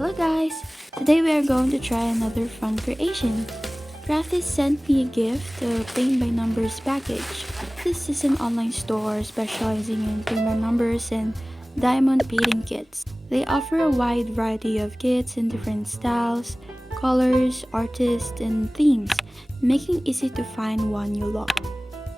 Hello guys! Today we are going to try another fun creation. Crafty sent me a gift, a paint by numbers package. This is an online store specializing in paint by numbers and diamond painting kits. They offer a wide variety of kits in different styles, colors, artists, and themes, making it easy to find one you love.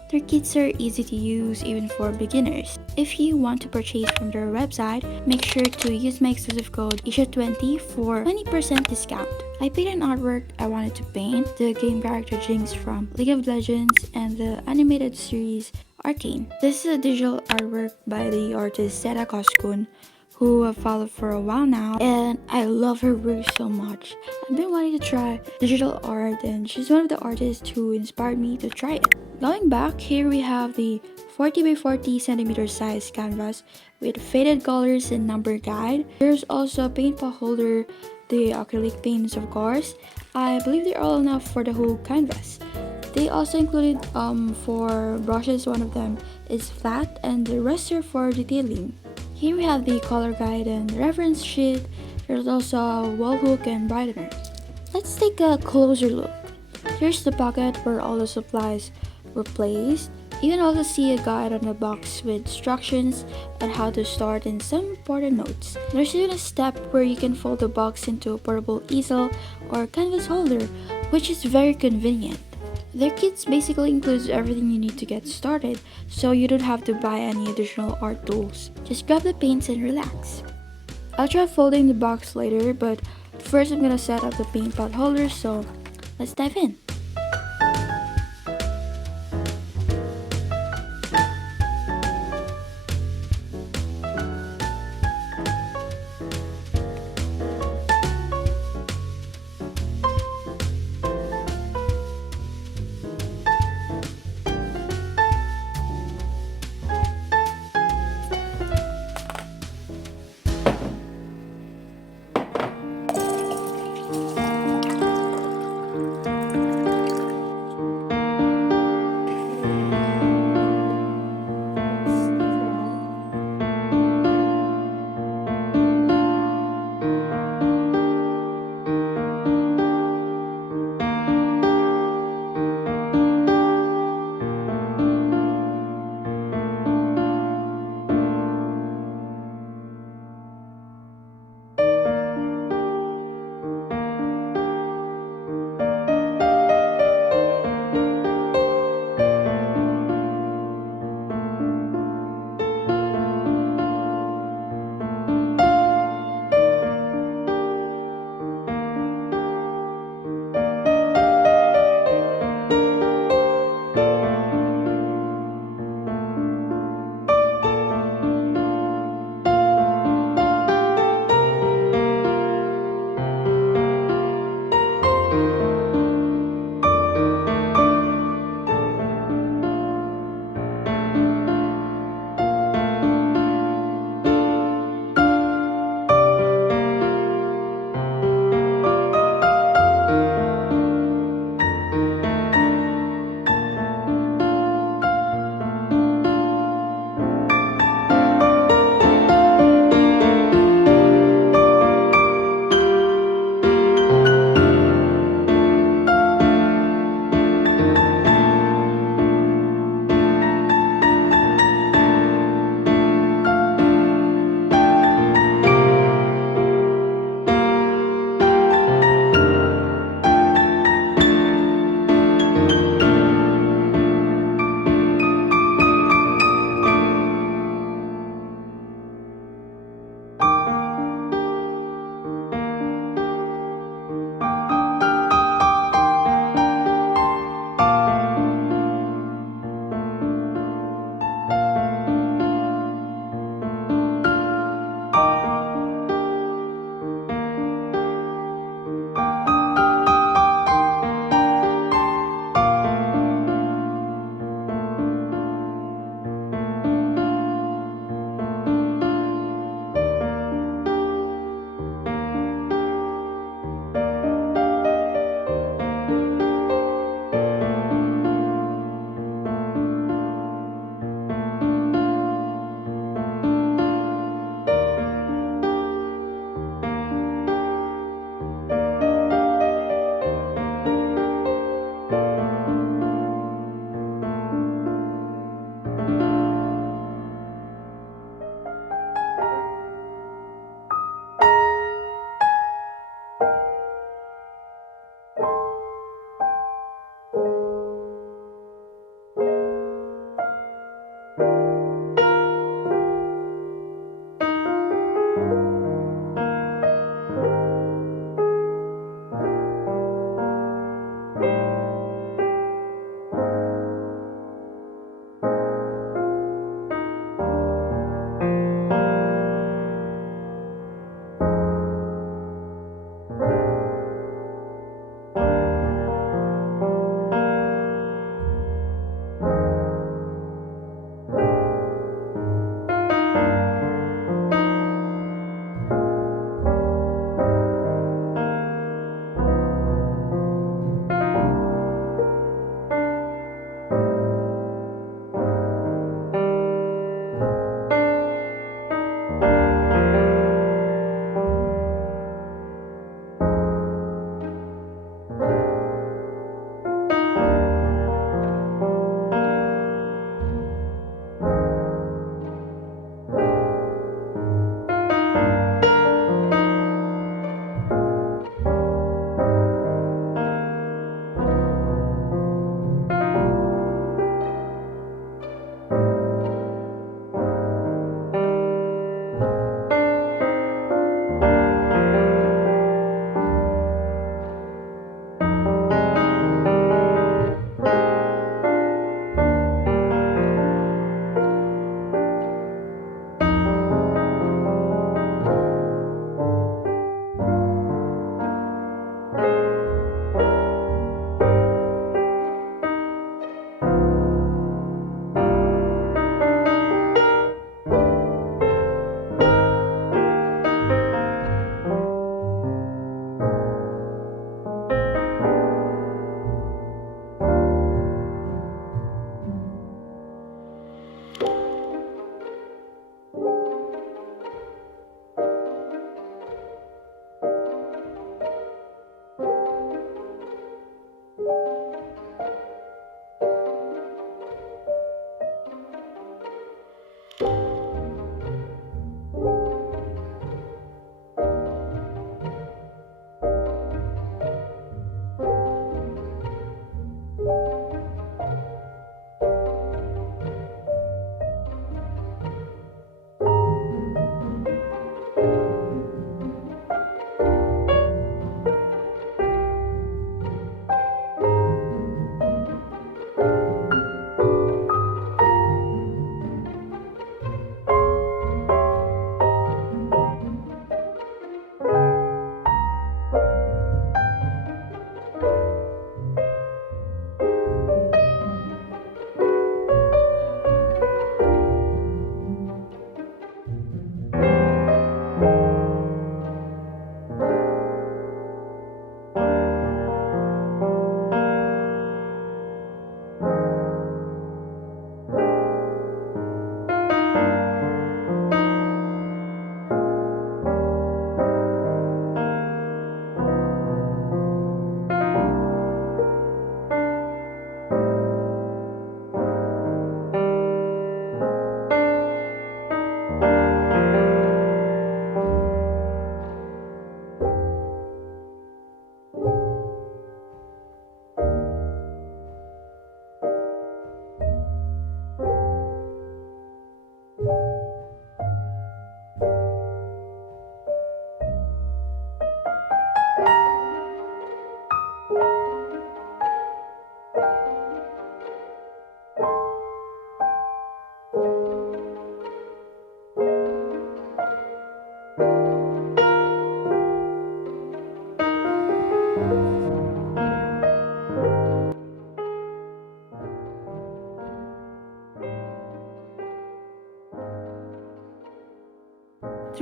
Their kits are easy to use even for beginners. If you want to purchase from their website, make sure to use my exclusive code ISHA20 for 20% discount. I picked an artwork I wanted to paint, the game character Jinx from League of Legends and the animated series Arcane. This is a digital artwork by the artist Seda Koskun, who I've followed for a while now, and I love her work so much. I've been wanting to try digital art, and she's one of the artists who inspired me to try it. Going back, here we have the 40 by 40 centimeter size canvas with faded colors and number guide. There's also a paint pot holder, the acrylic paints of course. I believe they're all enough for the whole canvas. They also included 4 brushes, one of them is flat and the rest are for detailing. Here we have the color guide and reference sheet. There's also a wall hook and brightener. Let's take a closer look. Here's the pocket where all the supplies were placed. You can also see a guide on the box with instructions on how to start and some important notes. There's even a step where you can fold the box into a portable easel or canvas holder, which is very convenient. Their kits basically includes everything you need to get started, so you don't have to buy any additional art tools. Just grab the paints and relax. I'll try folding the box later, but first I'm gonna set up the paint pot holder, so let's dive in.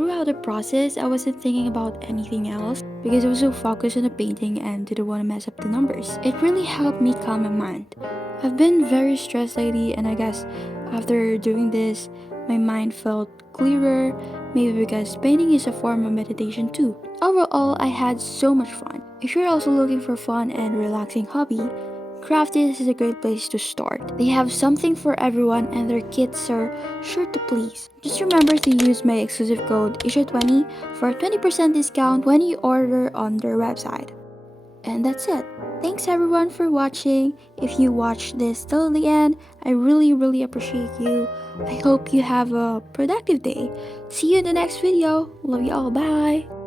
throughout the process, I wasn't thinking about anything else because I was so focused on the painting and didn't want to mess up the numbers. It really helped me calm my mind. I've been very stressed lately, and I guess after doing this, my mind felt clearer, maybe because painting is a form of meditation too. Overall, I had so much fun. If you're also looking for fun and relaxing hobby, Crafties is a great place to start. They have something for everyone and their kits are sure to please. Just remember to use my exclusive code ISHA20 for a 20% discount when you order on their website. And that's it. Thanks everyone for watching. If you watched this till the end, I really appreciate you. I hope you have a productive day. See you in the next video. Love you all. Bye.